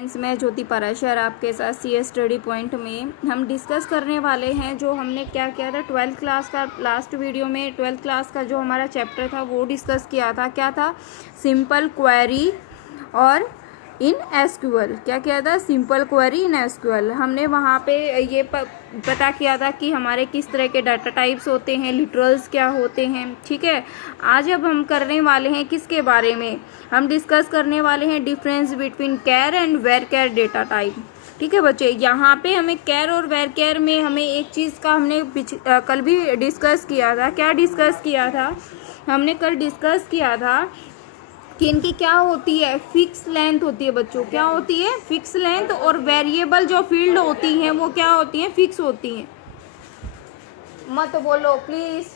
Friends, मैं ज्योति पराशर आपके साथ CS स्टडी पॉइंट में हम डिस्कस करने वाले हैं जो हमने क्या किया था 12th क्लास का। लास्ट वीडियो में 12th क्लास का जो हमारा चैप्टर था वो डिस्कस किया था। क्या था? सिंपल क्वेरी और इन एसक्यूएल। क्या किया था? Simple query in SQL. हमने वहाँ पे ये पता किया था कि हमारे किस तरह के डाटा टाइप्स होते हैं, लिटरल्स क्या होते हैं। ठीक है, आज अब हम करने वाले हैं किसके बारे में? हम डिस्कस करने वाले हैं difference between char and varchar data type. ठीक है बच्चे, यहाँ पे हमें कैर और वेर कैर में हमें एक चीज़ का हमने कल भी डिस्कस किया था। क्या डिस्कस किया था? हमने कल डिस्कस किया था कि इनकी क्या होती है, फिक्स लेंथ होती है बच्चों। क्या होती है? Fix length. और वेरिएबल जो फील्ड होती हैं वो क्या होती हैं? फिक्स होती हैं। मत बोलो प्लीज।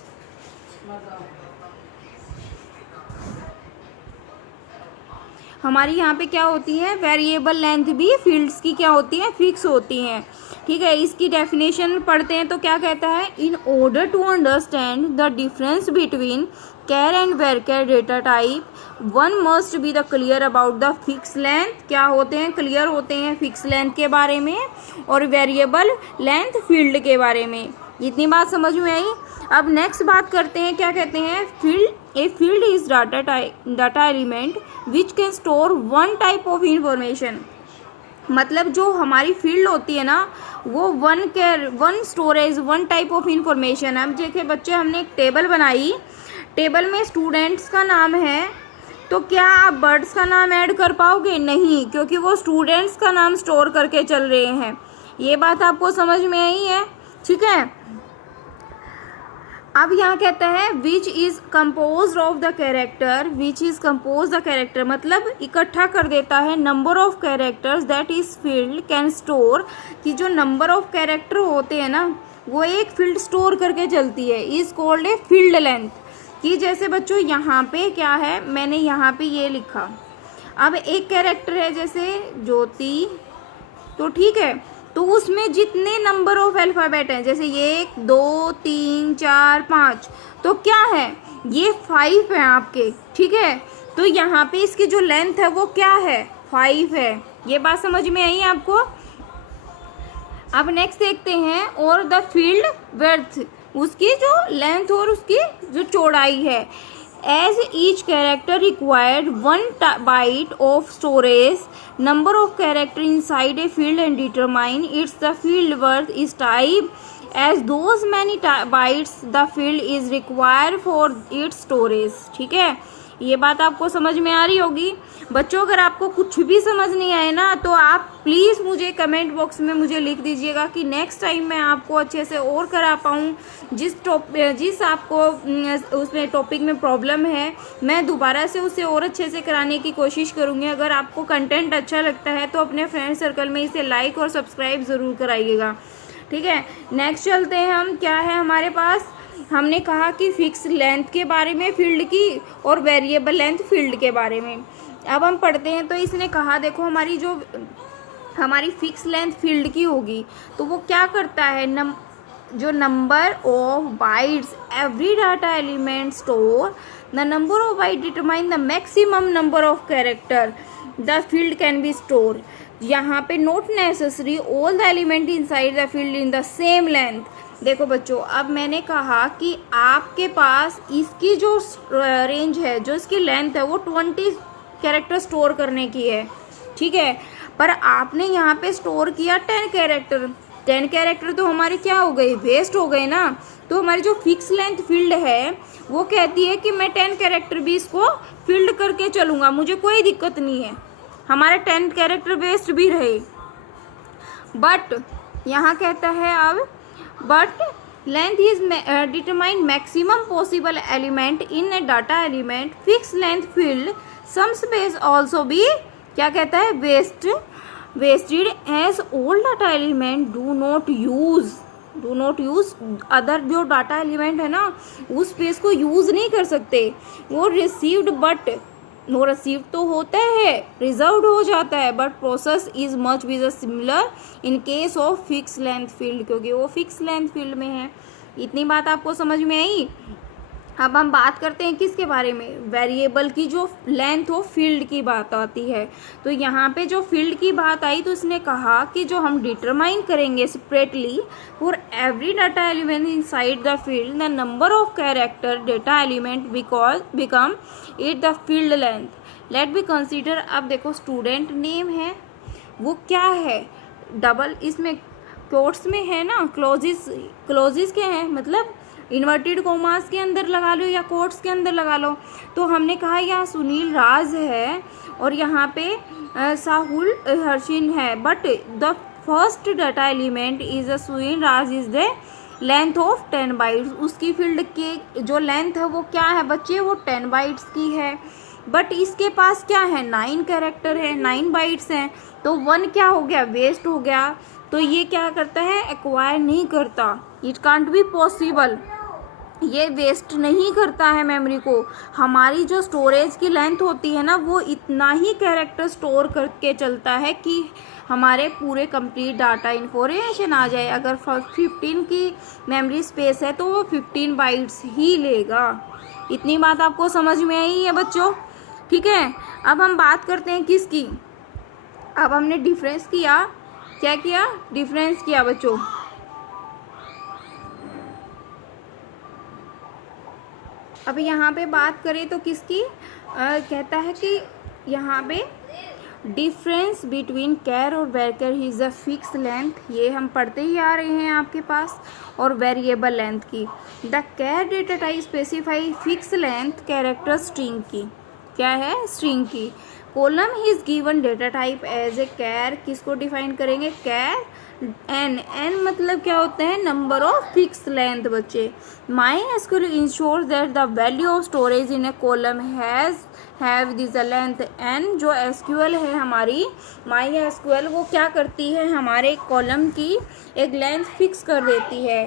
हमारी यहाँ पे क्या होती है? वेरिएबल लेंथ भी फील्ड्स की क्या होती है? फिक्स होती हैं। ठीक है, इसकी डेफिनेशन पढ़ते हैं तो क्या कहता है? In order to understand the difference between char and varchar data type one must be the clear about the fix length. क्या होते हैं? क्लियर होते हैं फिक्स लेंथ के बारे में और वेरिएबल लेंथ फील्ड के बारे में। इतनी बात समझ में आई? अब नेक्स्ट बात करते हैं। क्या कहते हैं? Field a field is data element which can store one type of information. मतलब जो हमारी फील्ड होती है ना वो one storage, one type of information. अब देखिए बच्चे, हमने एक टेबल बनाई। टेबल में स्टूडेंट्स का नाम है, तो क्या आप बर्ड्स का नाम ऐड कर पाओगे? नहीं, क्योंकि वो स्टूडेंट्स का नाम स्टोर करके चल रहे हैं। ये बात आपको समझ में आई है? ठीक है, अब यहाँ कहता है which is compose of the character, which is compose the character मतलब इकट्ठा कर देता है number of characters that is field can store. कि जो नंबर ऑफ कैरेक्टर होते हैं ना वो एक फील्ड स्टोर करके चलती है, is called a field length. कि जैसे बच्चों यहाँ पे क्या है, मैंने यहाँ पे ये लिखा। अब एक कैरेक्टर है जैसे ज्योति, तो ठीक है, तो उसमें जितने नंबर ऑफ अल्फ़ाबेट हैं जैसे 1 2 3 4 5, तो क्या है? ये 5 है आपके। ठीक है, तो यहाँ पे इसकी जो लेंथ है वो क्या है? 5 है। ये बात समझ में आई आपको? अब नेक्स्ट देखते हैं, और द फील्ड वर्थ, उसकी जो लेंथ और उसकी जो चौड़ाई है। As each character required one byte of storage, number of character inside a field and determine its the field worth is type as those many bytes the field is required for its storage। ठीक है, ये बात आपको समझ में आ रही होगी बच्चों। अगर आपको कुछ भी समझ नहीं आए ना तो आप प्लीज़ मुझे कमेंट बॉक्स में मुझे लिख दीजिएगा कि नेक्स्ट टाइम मैं आपको अच्छे से और करा पाऊँ। जिस आपको उसमें टॉपिक में प्रॉब्लम है मैं दोबारा से उसे और अच्छे से कराने की कोशिश करूँगी। अगर आपको कंटेंट अच्छा लगता है तो अपने फ्रेंड सर्कल में इसे लाइक और सब्सक्राइब ज़रूर कराइएगा। ठीक है, नेक्स्ट चलते हैं हम। क्या है हमारे पास? हमने कहा कि फिक्स लेंथ के बारे में फील्ड की और वेरिएबल लेंथ फील्ड के बारे में। अब हम पढ़ते हैं तो इसने कहा देखो हमारी फिक्स लेंथ फील्ड की होगी तो वो क्या करता है? जो number of bytes every data element store, the number of bite determine the maximum number of character the field can be store. यहाँ पे not necessary all the element inside the field in the same length. देखो बच्चों, अब मैंने कहा कि आपके पास इसकी जो रेंज है, जो इसकी लेंथ है वो 20 कैरेक्टर स्टोर करने की है। ठीक है, पर आपने यहाँ पे स्टोर किया 10 कैरेक्टर। 10 कैरेक्टर तो हमारे क्या हो गए? वेस्ट हो गए ना। तो हमारी जो फिक्स लेंथ फील्ड है वो कहती है कि मैं 10 कैरेक्टर भी इसको फील्ड करके चलूँगा, मुझे कोई दिक्कत नहीं है, हमारे 10 कैरेक्टर वेस्ट भी रहे। बट यहाँ कहता है अब but length is determine maximum possible element in a data element fixed length field some space also be क्या कहता है? wasted as all data element do not use other जो डाटा एलिमेंट है ना उस स्पेस को यूज नहीं कर सकते। वो रिसीव्ड बट नो रिसीव तो होता है, रिजर्व्ड हो जाता है, but process is much which similar in case of fix length field, क्योंकि वो फिक्स लेंथ फील्ड में है। इतनी बात आपको समझ में आई? अब हम बात करते हैं किसके बारे में, वेरिएबल की जो लेंथ हो फील्ड की बात आती है। तो यहाँ पे जो फील्ड की बात आई तो इसने कहा कि जो हम डिटरमाइन करेंगे separately for every data element inside the field the number of character data element become it the field length. Let be consider, अब देखो स्टूडेंट नेम है वो क्या है, डबल इसमें कोट्स में है ना, क्लोजिस के हैं, मतलब इन्वर्टेड कोमास के अंदर लगा लो या कोट्स के अंदर लगा लो। तो हमने कहा यहाँ सुनील राज है और यहाँ पे साहुल हर्षिन है, but the first data element is a Sunil Raj is the length of 10 bytes. उसकी फील्ड के जो लेंथ है वो क्या है बच्चे, वो 10 बाइट्स की है, बट इसके पास क्या है 9 कैरेक्टर है, 9 बाइट्स हैं, तो 1 क्या हो गया, वेस्ट हो गया। तो ये क्या करता है, एक्वायर नहीं करता, इट कांट बी पॉसिबल, ये वेस्ट नहीं करता है मेमोरी को। हमारी जो स्टोरेज की लेंथ होती है ना वो इतना ही कैरेक्टर स्टोर करके चलता है कि हमारे पूरे कंप्लीट डाटा इंफॉर्मेशन आ जाए। अगर 15 की मेमोरी स्पेस है तो वो 15 बाइट्स ही लेगा। इतनी बात आपको समझ में आई है बच्चों, ठीक है। अब हम बात करते हैं किसकी, अब हमने डिफरेंस किया, क्या किया, डिफरेंस किया बच्चों। अब यहाँ पे बात करें तो किसकी कहता है कि यहाँ पे डिफरेंस बिटवीन कैर और वेरकर इज अ फिक्स लेंथ, ये हम पढ़ते ही आ रहे हैं आपके पास, और वेरिएबल लेंथ की। The char data type specify fix length character string की, क्या है, स्ट्रिंग की। Column is given data type as a char, किसको डिफाइन करेंगे, कैर एन, एन मतलब क्या होता है, नंबर ऑफ फिक्स लेंथ बच्चे। MySQL ensures that the value of storage in a column have this length n। जो SQL है हमारी MySQL वो क्या करती है, हमारे कॉलम की एक लेंथ फिक्स कर देती है।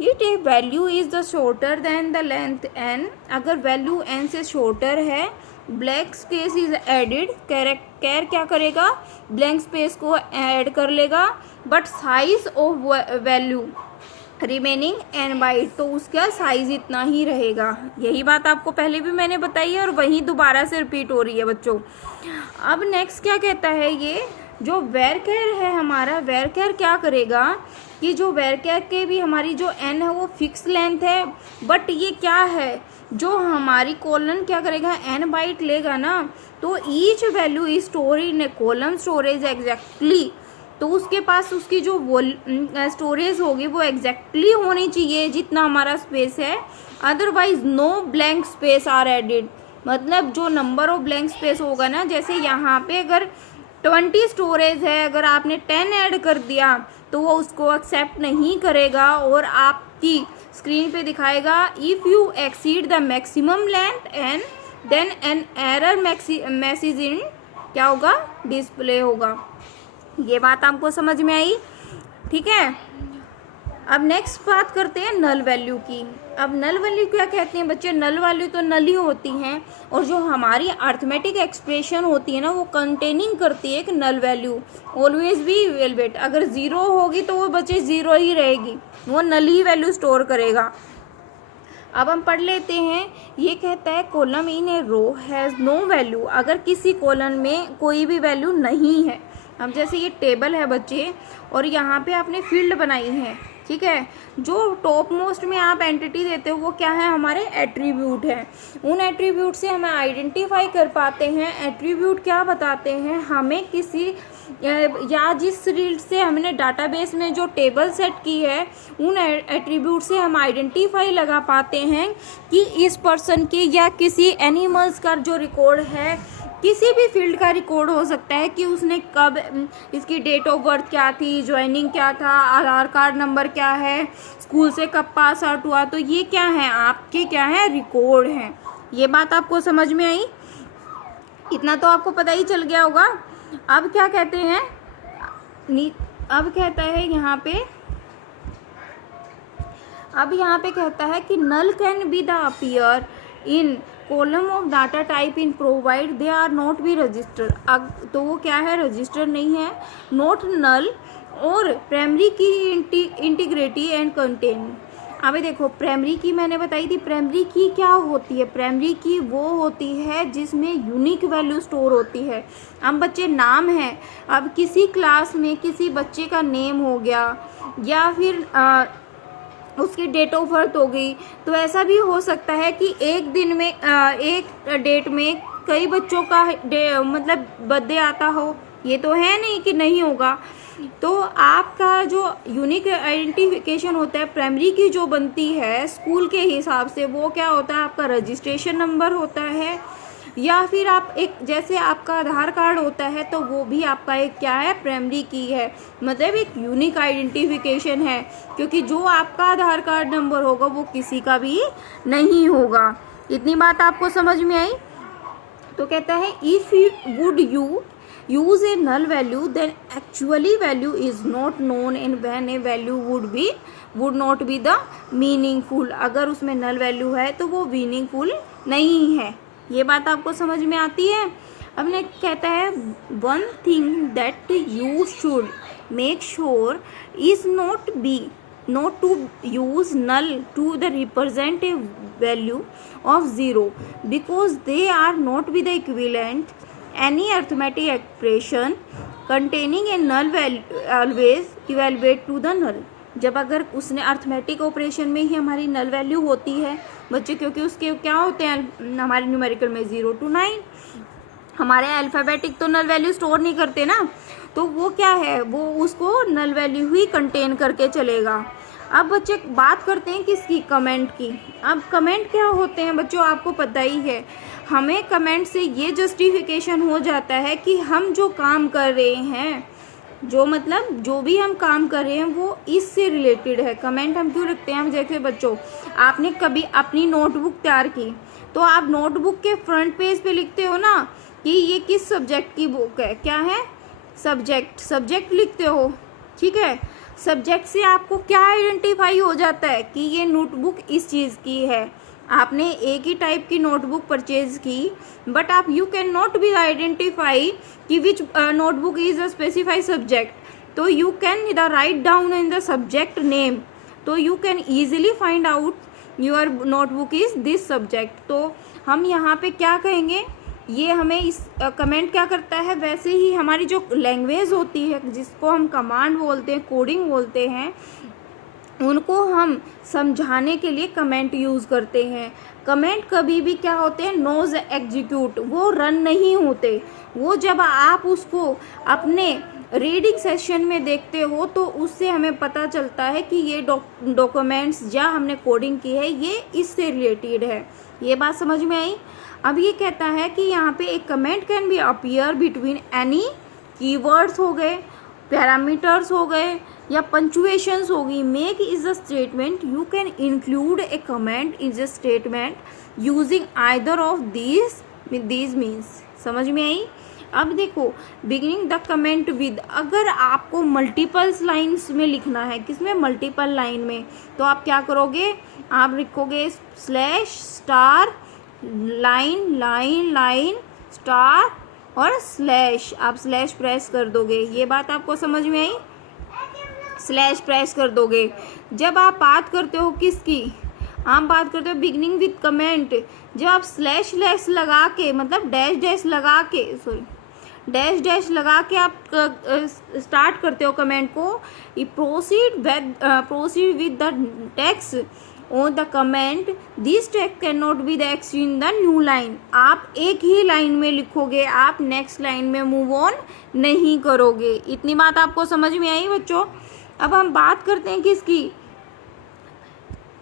It a value is the shorter than the length n, अगर वैल्यू n से शॉर्टर है blank space is added, char क्या करेगा, ब्लैंक स्पेस को ऐड कर लेगा, but size of value remaining n byte, तो उसका साइज इतना ही रहेगा। यही बात आपको पहले भी मैंने बताई है और वही दोबारा से रिपीट हो रही है बच्चों। अब नेक्स्ट क्या कहता है, ये जो वेरकेर है हमारा, वेरकेर क्या करेगा कि जो वेरकेर के भी हमारी जो n है वो फिक्स लेंथ है, बट ये क्या है, जो हमारी कॉलन क्या करेगा, n बाइट लेगा ना, तो each value is store in A column storage exactly, तो उसके पास उसकी जो स्टोरेज होगी वो एग्जैक्टली होनी चाहिए जितना हमारा स्पेस है, otherwise no blank space are added. मतलब जो नंबर ऑफ ब्लैंक स्पेस होगा ना, जैसे यहाँ पे अगर 20 स्टोरेज है, अगर आपने 10 ऐड कर दिया तो वो उसको एक्सेप्ट नहीं करेगा और आपकी स्क्रीन पे दिखाएगा if you exceed the maximum length n then an error message in क्या होगा, डिस्प्ले होगा। ये बात आपको समझ में आई, ठीक है। अब नेक्स्ट बात करते हैं नल वैल्यू की। अब नल वैल्यू क्या कहते हैं बच्चे, नल वैल्यू तो नल ही होती हैं, और जो हमारी अर्थमेटिक एक्सप्रेशन होती है ना वो कंटेनिंग करती है एक null value, always be evaluate. अगर ज़ीरो होगी तो वो बच्चे ज़ीरो ही रहेगी, वो नल ही वैल्यू स्टोर करेगा। अब हम पढ़ लेते हैं, ये कहता है column in a row has no value, अगर किसी कॉलम में कोई भी वैल्यू नहीं है। अब जैसे ये टेबल है बच्चे और यहाँ पे आपने फील्ड बनाई है, ठीक है, जो टॉप मोस्ट में आप एंटिटी देते हो वो क्या है, हमारे एट्रीब्यूट है। उन एट्रीब्यूट से हमें आइडेंटिफाई कर पाते हैं। एट्रीब्यूट क्या बताते हैं हमें, किसी या जिस रीड से हमने डाटाबेस में जो टेबल सेट की है उन एट्रीब्यूट से हम आइडेंटिफाई लगा पाते हैं कि इस पर्सन की या किसी एनिमल्स का जो रिकॉर्ड है, किसी भी फील्ड का रिकॉर्ड हो सकता है कि उसने कब, इसकी डेट ऑफ बर्थ क्या थी, ज्वाइनिंग क्या था, आधार कार्ड नंबर क्या है, स्कूल से कब पास आउट हुआ, तो ये क्या है, आपके क्या है, रिकॉर्ड हैं। ये बात आपको समझ में आई, इतना तो आपको पता ही चल गया होगा। अब क्या कहते हैं, अब कहता है यहाँ पे, अब यहाँ पे कहता है कि null can be the appear in column of data type in provide they are not be register. अब तो वो क्या है, रजिस्टर नहीं है, नॉट नल और प्राइमरी की इंटीग्रिटी एंड कंटेन। अभी देखो प्राइमरी की मैंने बताई थी, प्राइमरी की क्या होती है, प्राइमरी की वो होती है जिसमें यूनिक वैल्यू स्टोर होती है। अब बच्चे नाम है, अब किसी क्लास में किसी बच्चे का नेम हो गया या फिर उसकी डेट ऑफ बर्थ हो गई, तो ऐसा भी हो सकता है कि एक दिन में एक डेट में कई बच्चों का मतलब बर्थडे आता हो, ये तो है नहीं कि नहीं होगा। तो आपका जो यूनिक आइडेंटिफिकेशन होता है प्राइमरी की जो बनती है स्कूल के हिसाब से, वो क्या होता है, आपका रजिस्ट्रेशन नंबर होता है, या फिर आप एक जैसे आपका आधार कार्ड होता है तो वो भी आपका एक क्या है, प्राइमरी की है, मतलब एक यूनिक आइडेंटिफिकेशन है, क्योंकि जो आपका आधार कार्ड नंबर होगा वो किसी का भी नहीं होगा। इतनी बात आपको समझ में आई। तो कहता है if would you use a null value then actually value is not known and when a value would not be the meaningful, अगर उसमें null value है तो वो meaningful नहीं है। ये बात आपको समझ में आती है। अब ने कहता है one thing that you should make sure is not to use null to the represent a value of 0 because they are not be the equivalent any arithmetic expression containing a null value always evaluate to the null। जब अगर उसने arithmetic operation में ही हमारी null value होती है बच्चे, क्योंकि उसके क्या होते हैं हमारे न्यूमेरिकल में 0 to 9, हमारे अल्फ़ाबेटिक तो नल वैल्यू स्टोर नहीं करते ना, तो वो क्या है, वो उसको नल वैल्यू ही कंटेन करके चलेगा। अब बच्चे बात करते हैं किसकी, कमेंट की। अब कमेंट क्या होते हैं बच्चों, आपको पता ही है, हमें कमेंट से ये जस्टिफिकेशन हो जाता है कि हम जो काम कर रहे हैं, जो भी हम काम कर रहे हैं वो इससे रिलेटेड है। कमेंट हम क्यों रखते हैं, हम जैसे बच्चों आपने कभी अपनी नोटबुक तैयार की तो आप नोटबुक के फ्रंट पेज पे लिखते हो ना कि ये किस सब्जेक्ट की बुक है, क्या है, सब्जेक्ट लिखते हो, ठीक है। सब्जेक्ट से आपको क्या आइडेंटिफाई हो जाता है कि ये नोटबुक इस चीज़ की है। आपने एक ही टाइप की नोटबुक परचेज की, बट आप you can not be identify कि which notebook is a specified subject, तो you can the write down in the subject name, तो you can easily find out your notebook is this subject. तो हम यहाँ पे क्या कहेंगे, ये हमें इस कमेंट क्या करता है, वैसे ही हमारी जो लैंग्वेज होती है जिसको हम कमांड बोलते हैं, कोडिंग बोलते हैं, उनको हम समझाने के लिए कमेंट यूज़ करते हैं। कमेंट कभी भी क्या होते हैं, नोज एग्जीक्यूट, वो रन नहीं होते। वो जब आप उसको अपने रीडिंग सेशन में देखते हो तो उससे हमें पता चलता है कि ये डॉक्यूमेंट्स या हमने कोडिंग की है ये इससे रिलेटेड है। ये बात समझ में आई। अब ये कहता है कि यहाँ पे एक comment can be appear between any keywords हो गए, पैरामीटर्स हो गए या पंचुएशंस होगी। Make is a statement, you can include A comment is a statement using either of these means. समझ में आई। अब देखो बिगिनिंग द कमेंट विद, अगर आपको मल्टीपल्स लाइन्स में लिखना है, किसमें, मल्टीपल लाइन में, तो आप क्या करोगे, आप लिखोगे स्लैश स्टार लाइन स्टार और स्लैश, आप स्लैश प्रेस कर दोगे। ये बात आपको समझ में आई, स्लैश प्रेस कर दोगे। जब आप बात करते हो किसकी, आप बात करते हो बिगिनिंग विद कमेंट, जब आप स्लैश लगा के, मतलब डैश लगा के, डैश लगा के आप स्टार्ट करते हो कमेंट को, proceed with the text on the comment, this text cannot be the next in the new line। आप एक ही लाइन में लिखोगे, आप नेक्स्ट लाइन में मूव ऑन नहीं करोगे। इतनी बात आपको समझ में आई बच्चों। अब हम बात करते हैं किसकी,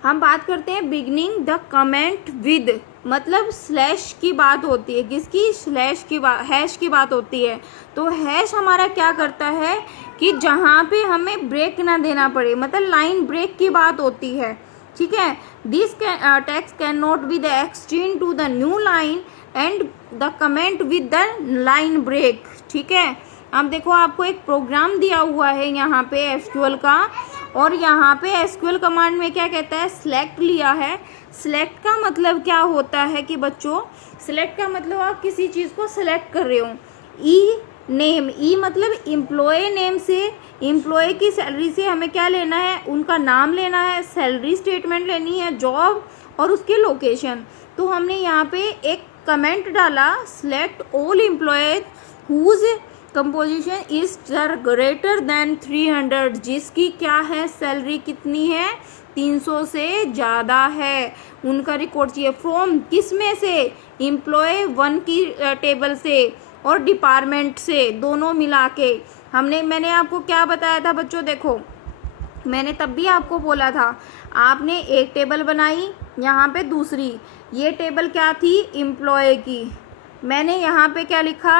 हम बात करते हैं बिगनिंग द कमेंट विद, मतलब स्लैश की बात होती है, किसकी, स्लैश की बात, हैश की बात होती है। तो हैश हमारा क्या करता है कि जहाँ पे हमें ब्रेक ना देना पड़े, मतलब लाइन ब्रेक की बात होती है, ठीक है। This text can not be the extend to the new line and the comment with the line break, ठीक है। अब देखो आपको एक प्रोग्राम दिया हुआ है यहाँ पे एसक्यूएल का, और यहाँ पे एसक्यूएल कमांड में क्या कहता है, सिलेक्ट लिया है। सिलेक्ट का मतलब क्या होता है कि बच्चों, सिलेक्ट का मतलब आप किसी चीज़ को सिलेक्ट कर रहे हो, नेम, ई मतलब एम्प्लॉय नेम से, एम्प्लॉय की सैलरी से हमें क्या लेना है, उनका नाम लेना है, सैलरी स्टेटमेंट लेनी है, जॉब और उसके लोकेशन। तो हमने यहाँ पे एक कमेंट डाला, select all employee whose composition is greater than 300, जिसकी क्या है सैलरी कितनी है 300 से ज़्यादा है, उनका रिकॉर्ड चाहिए। फ्रॉम किस में से, एम्प्लॉय 1 की टेबल से और डिपार्टमेंट से, दोनों मिला के। मैंने आपको क्या बताया था बच्चों, देखो मैंने तब भी आपको बोला था, आपने एक टेबल बनाई, यहाँ पे दूसरी, ये टेबल क्या थी एम्प्लॉय की, मैंने यहाँ पे क्या लिखा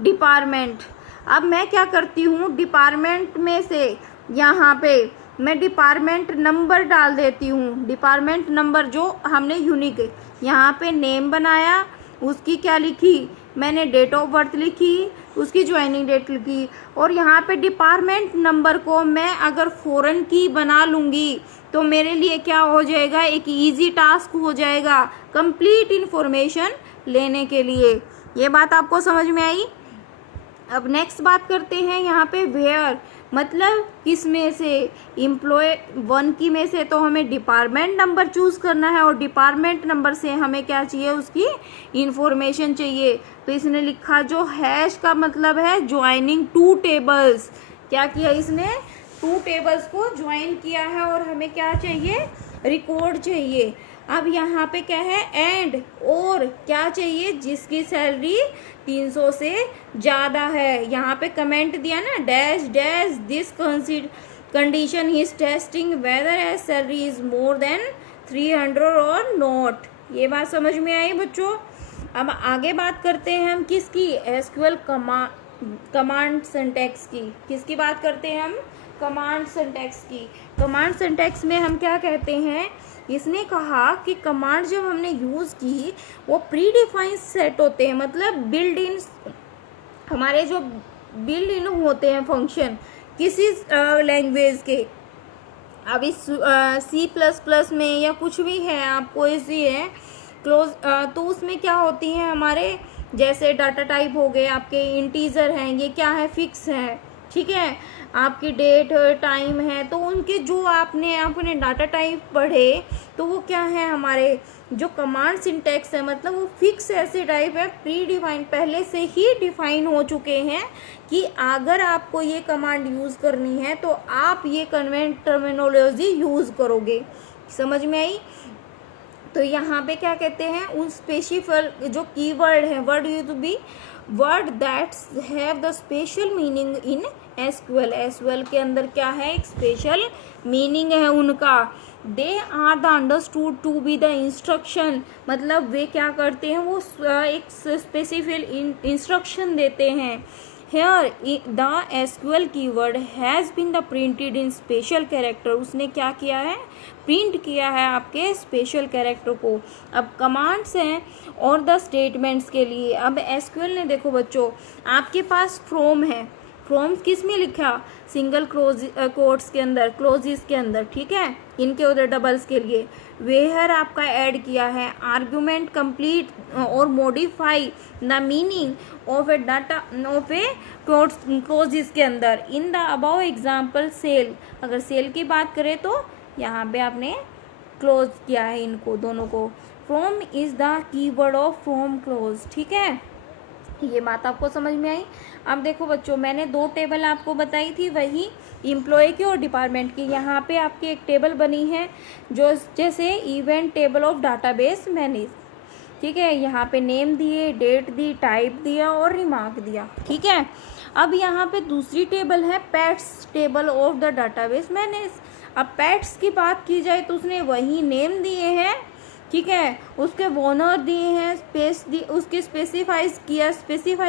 डिपार्टमेंट। अब मैं क्या करती हूँ, डिपार्टमेंट में से यहाँ पे मैं डिपार्टमेंट नंबर डाल देती हूँ, डिपार्टमेंट नंबर जो हमने यूनिक, यहाँ पे नेम बनाया, उसकी क्या लिखी मैंने डेट ऑफ बर्थ लिखी, उसकी ज्वाइनिंग डेट लिखी, और यहाँ पे डिपार्टमेंट नंबर को मैं अगर फॉरेन की बना लूँगी तो मेरे लिए क्या हो जाएगा, एक इजी टास्क हो जाएगा कंप्लीट इन्फॉर्मेशन लेने के लिए। ये बात आपको समझ में आई। अब नेक्स्ट बात करते हैं यहाँ पे वेयर, मतलब किस में से, एम्प्लॉय 1 की में से तो हमें डिपार्टमेंट नंबर चूज़ करना है, और डिपार्टमेंट नंबर से हमें क्या चाहिए, उसकी इंफॉर्मेशन चाहिए। तो इसने लिखा, जो हैश का मतलब है ज्वाइनिंग 2 टेबल्स, क्या किया इसने 2 टेबल्स को ज्वाइन किया है, और हमें क्या चाहिए रिकॉर्ड चाहिए। अब यहाँ पे क्या है एंड, और क्या चाहिए, जिसकी सैलरी 300 से ज़्यादा है। यहाँ पे कमेंट दिया ना, dash dash this condition is testing whether age salary is more than 300 or not. ये बात समझ में आई बच्चों। अब आगे बात करते हैं हम किसकी, एसक्यूएल कमांड सिंटैक्स की। किसकी बात करते हैं हम, कमांड सिंटैक्स की। कमांड सिंटैक्स में हम क्या कहते हैं, इसने कहा कि कमांड जब हमने यूज़ की वो प्री डिफाइंड सेट होते हैं, मतलब बिल्ड इन, हमारे जो बिल्ड इन होते हैं फंक्शन किसी लैंग्वेज के। अब इस C++ में या कुछ भी है आपको इसी है क्लोज, तो उसमें क्या होती हैं हमारे, जैसे डाटा टाइप हो गए आपके, इंटीजर हैं, ये क्या है फिक्स है, ठीक है, आपकी डेट टाइम है, तो उनके जो आपने डाटा टाइप पढ़े तो वो क्या है हमारे जो कमांड सिंटैक्स है, मतलब वो फिक्स ऐसे टाइप है, प्री डिफाइन पहले से ही डिफाइन हो चुके हैं कि अगर आपको ये कमांड यूज़ करनी है तो आप ये कन्वेंट टर्मिनोलॉजी यूज़ करोगे। समझ में आई। तो यहाँ पे क्या कहते हैं, उन स्पेसिफिक जो कीवर्ड है, word use to be word that's have the special meaning in SQL. SQL के अंदर क्या है, एक स्पेशल मीनिंग है उनका। They are the understood to be the instruction, मतलब वे क्या करते हैं, वो एक स्पेसिफिक इंस्ट्रक्शन देते हैं। Here the SQL keyword has been the printed in special character, उसने क्या किया है, प्रिंट किया है आपके स्पेशल कैरेक्टर को। अब कमांड्स हैं और द स्टेटमेंट्स के लिए। अब एसक्यूएल ने देखो बच्चों, आपके पास फ्रॉम है, फ्रॉम किस में लिखा, सिंगल कोट्स के अंदर, क्लोजेस के अंदर, ठीक है, इनके उधर डबल्स के लिए। वेयर आपका ऐड किया है, argument complete or modify the meaning of a data of a clauses के अंदर। In the above example sale, अगर सेल की बात करें तो यहाँ पे आपने क्लोज किया है इनको दोनों को। From is the keyword of from close, ठीक है, ये बात आपको समझ में आई। अब देखो बच्चों, मैंने 2 टेबल आपको बताई थी, वही एम्प्लॉय की और डिपार्टमेंट की। यहाँ पे आपकी एक टेबल बनी है जो जैसे event table of database manage, ठीक है, यहाँ पे नेम दिए, डेट दी, टाइप दिया और रिमार्क दिया, ठीक है। अब यहाँ पे दूसरी टेबल है pets table of the database manage. अब पेट्स की बात की जाए तो उसने वही नेम दिए हैं, ठीक है, उसके ओनर दिए हैं, स्पेस दी, उसके स्पेसिफाई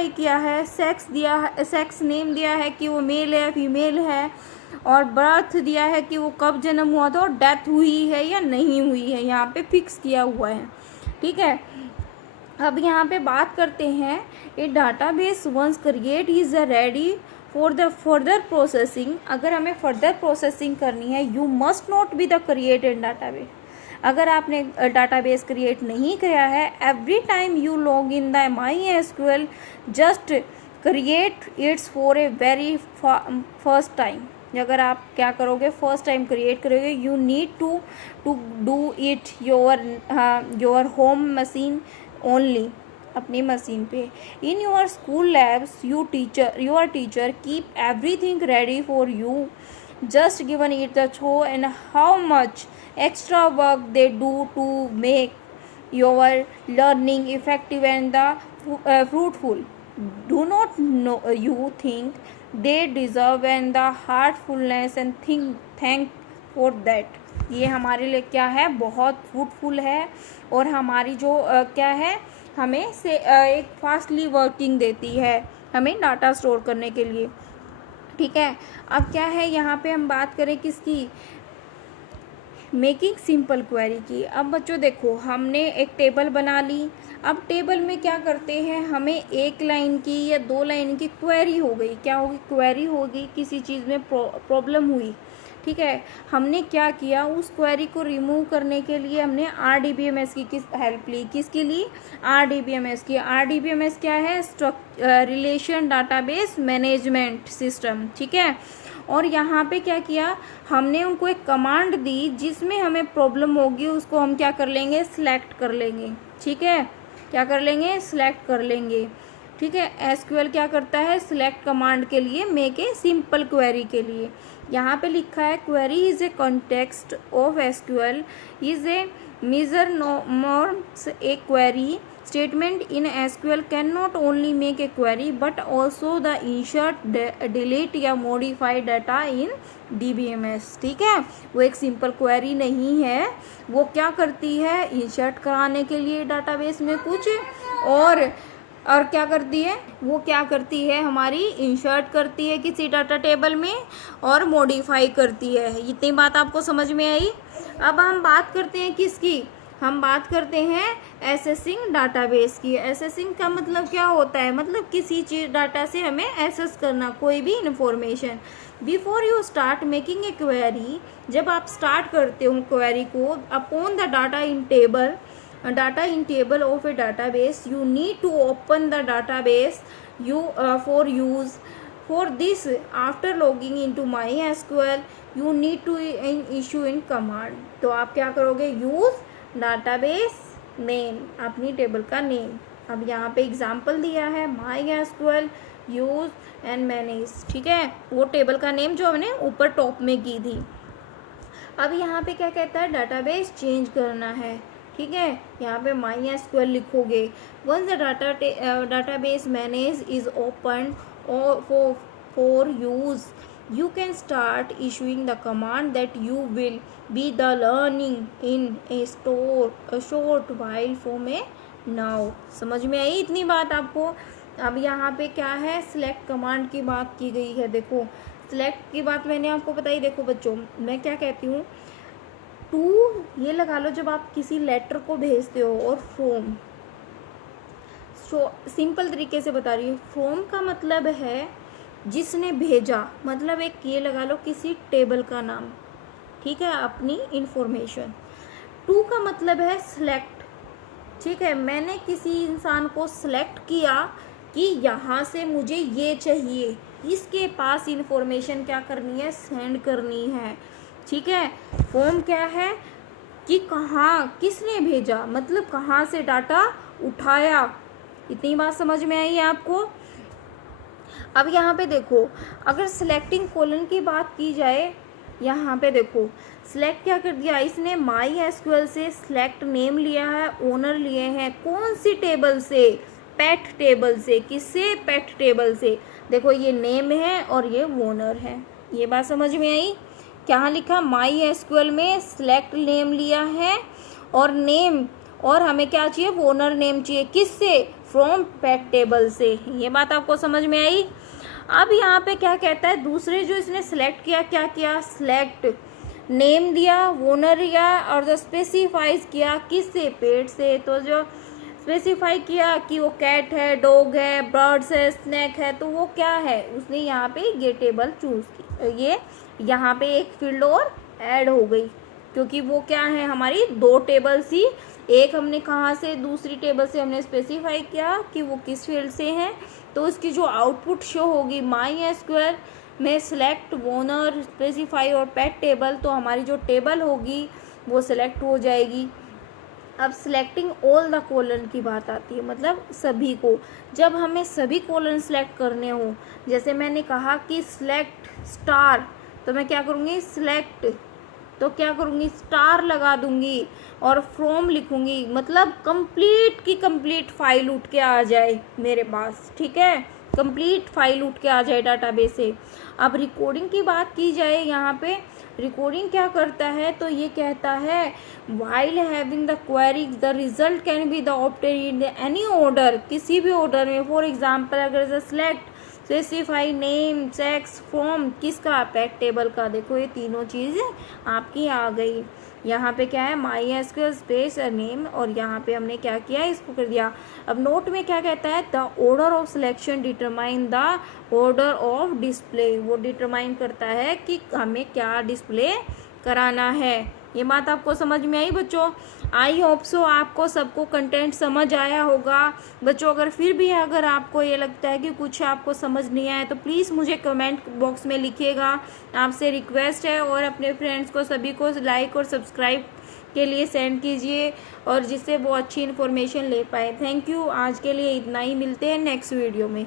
किया है, सेक्स दिया है, सेक्स नेम दिया है कि वो मेल है फीमेल है, और बर्थ दिया है कि वो कब जन्म हुआ था, और डेथ हुई है या नहीं हुई है, यहाँ पे फिक्स किया हुआ है, ठीक है। अब यहाँ पे बात करते हैं, a database once create is ready for the further processing. अगर हमें फर्दर प्रोसेसिंग करनी है, you must not be the created database. अगर आपने डाटाबेस क्रिएट नहीं किया है, every time you log in the MySQL just create it's for a very first time. अगर आप क्या करोगे, फर्स्ट टाइम क्रिएट करोगे, you need to do it your home machine only, अपनी मशीन पे। In your school labs your teacher keep everything ready for you, just given it the show and how much extra work they do to make your learning effective and fruitful. Do not know you think they deserve and the heartfulness and thank for that. ये हमारे लिए क्या है, बहुत fruitful है और हमारी जो क्या है, हमें से एक फास्टली वर्किंग देती है हमें डाटा स्टोर करने के लिए। ठीक है, अब क्या है यहाँ पे हम बात करें किसकी, मेकिंग सिंपल क्वेरी की। अब बच्चों देखो, हमने एक टेबल बना ली। अब टेबल में क्या करते हैं, हमें एक लाइन की या 2 लाइन की क्वेरी हो गई, क्या होगी, क्वेरी होगी, किसी चीज़ में प्रॉब्लम हुई। ठीक है, हमने क्या किया, उस क्वेरी को रिमूव करने के लिए हमने RDBMS की किस हेल्प ली, किसकी ली, RDBMS की। RDBMS क्या है, रिलेशन डाटाबेस मैनेजमेंट सिस्टम। ठीक है, और यहाँ पे क्या किया, हमने उनको एक कमांड दी जिसमें हमें प्रॉब्लम होगी उसको हम क्या कर लेंगे, सिलेक्ट कर लेंगे। ठीक है, क्या कर लेंगे, सिलेक्ट कर लेंगे। ठीक है, SQL क्या करता है, सिलेक्ट कमांड के लिए, मेक ए सिंपल क्वेरी के लिए। यहाँ पे लिखा है query is a context of SQL is a major norms a query statement in SQL can not only make a query but also the insert, delete या modify data in DBMS। ठीक है, वो एक सिंपल क्वेरी नहीं है, वो क्या करती है, इंसर्ट कराने के लिए डाटाबेस में कुछ और क्या करती है, वो क्या करती है, हमारी इंसर्ट करती है किसी डाटा टेबल में और मॉडिफाई करती है। इतनी बात आपको समझ में आई। अब हम बात करते हैं किसकी, हम बात करते हैं एसेसिंग डाटाबेस की। एसेसिंग का मतलब क्या होता है, मतलब किसी चीज डाटा से हमें एसेस करना कोई भी information. Before you start making a query, जब आप स्टार्ट करते हो क्वेरी को, upon the data in table of a database, you need to open the database for use. For this, after logging into MySQL, you need to issue in command. तो आप क्या करोगे, use database name, अपनी table का name. अब यहाँ पे example दिया है MySQL यूज एंड मैनेज। ठीक है, वो टेबल का नेम जो हमने ऊपर टॉप में की थी। अब यहाँ पे क्या कहता है, डाटाबेस चेंज करना है। ठीक है, यहाँ पे MySQL लिखोगे। Once the database manage is open for use, you can start issuing the command that you will be the learning in a short while from a now। समझ में आई इतनी बात आपको। अब यहाँ पे क्या है, सिलेक्ट कमांड की बात की गई है। देखो, सिलेक्ट की बात मैंने आपको बताई। देखो बच्चों, मैं क्या कहती हूँ, टू ये लगा लो, जब आप किसी लेटर को भेजते हो, और फ्रॉम, सिंपल तरीके से बता रही हूँ, फ्रॉम का मतलब है जिसने भेजा, मतलब एक ये लगा लो किसी टेबल का नाम। ठीक है, अपनी इंफॉर्मेशन। टू का मतलब है सिलेक्ट। ठीक है, मैंने किसी इंसान को सिलेक्ट किया कि यहाँ से मुझे ये चाहिए, इसके पास इंफॉर्मेशन क्या करनी है, सेंड करनी है। ठीक है, फॉर्म क्या है कि कहाँ, किसने भेजा, मतलब कहाँ से डाटा उठाया। इतनी बात समझ में आई है आपको। अब यहाँ पे देखो, अगर सिलेक्टिंग कॉलन की बात की जाए, यहाँ पे देखो सिलेक्ट क्या कर दिया इसने, MySQL से सिलेक्ट नेम लिया है, ओनर लिए हैं, कौन सी टेबल से, पेट टेबल से। किससे, पेट टेबल से। देखो ये नेम है और ये ओनर है। ये बात समझ में आई। क्या लिखा, MySQL में सिलेक्ट नेम लिया है और नेम, और हमें क्या चाहिए, ओनर नेम चाहिए, किससे, फ्रॉम पेट टेबल से। ये बात आपको समझ में आई। अब यहाँ पे क्या कहता है, दूसरे जो इसने सेलेक्ट किया, क्या किया, सिलेक्ट नेम दिया, ओनर दिया, और जो स्पेसिफाइज किया किससे, पेट से। तो जो स्पेसिफाई किया कि वो कैट है, डॉग है, बर्ड्स है, स्नैक है, तो वो क्या है, उसने यहाँ पे ये टेबल चूज की। ये यहाँ पे एक फील्ड और ऐड हो गई, क्योंकि वो क्या है, हमारी 2 टेबल सी, एक हमने कहाँ से, दूसरी टेबल से हमने स्पेसिफाई किया कि वो किस फील्ड से है, तो इसकी जो आउटपुट शो होगी MySQL में सिलेक्ट ओनर स्पेसिफाई और पेट टेबल, तो हमारी जो टेबल होगी वो सिलेक्ट हो जाएगी। अब सिलेक्टिंग ऑल द कॉलन की बात आती है, मतलब सभी को। जब हमें सभी कॉलन सिलेक्ट करने हो, जैसे मैंने कहा कि सिलेक्ट स्टार, तो मैं क्या करूँगी, सिलेक्ट, तो क्या करूँगी, स्टार लगा दूंगी और फ्रॉम लिखूंगी, मतलब कंप्लीट की कंप्लीट फाइल उठ के आ जाए मेरे पास, ठीक है, कंप्लीट फाइल उठ के आ जाए डाटाबेस से। अब रिकॉर्डिंग की बात की जाए, यहाँ पे रिकॉर्डिंग क्या करता है, तो ये कहता है while having the query the result can be the obtain in any order, किसी भी ऑर्डर में। फॉर एग्जाम्पल अगर select specify name sex form, किसका, पेट टेबल का। देखो ये तीनों चीज़ें आपकी आ गई। यहाँ पे क्या है, MySQL स्पेस नेम, और यहाँ पे हमने क्या किया, इसको कर दिया। अब नोट में क्या कहता है, the order of selection determine the order of display, वो डिटरमाइन करता है कि हमें क्या डिस्प्ले कराना है। ये बात आपको समझ में आई बच्चों? आई होप सो आपको सबको कंटेंट समझ आया होगा बच्चों। अगर आपको ये लगता है कि कुछ आपको समझ नहीं आया तो प्लीज़ मुझे कमेंट बॉक्स में लिखिएगा, आपसे रिक्वेस्ट है। और अपने फ्रेंड्स को सभी को लाइक और सब्सक्राइब के लिए सेंड कीजिए, और जिससे वो अच्छी इन्फॉर्मेशन ले पाए। थैंक यू, आज के लिए इतना ही, मिलते हैं नेक्स्ट वीडियो में।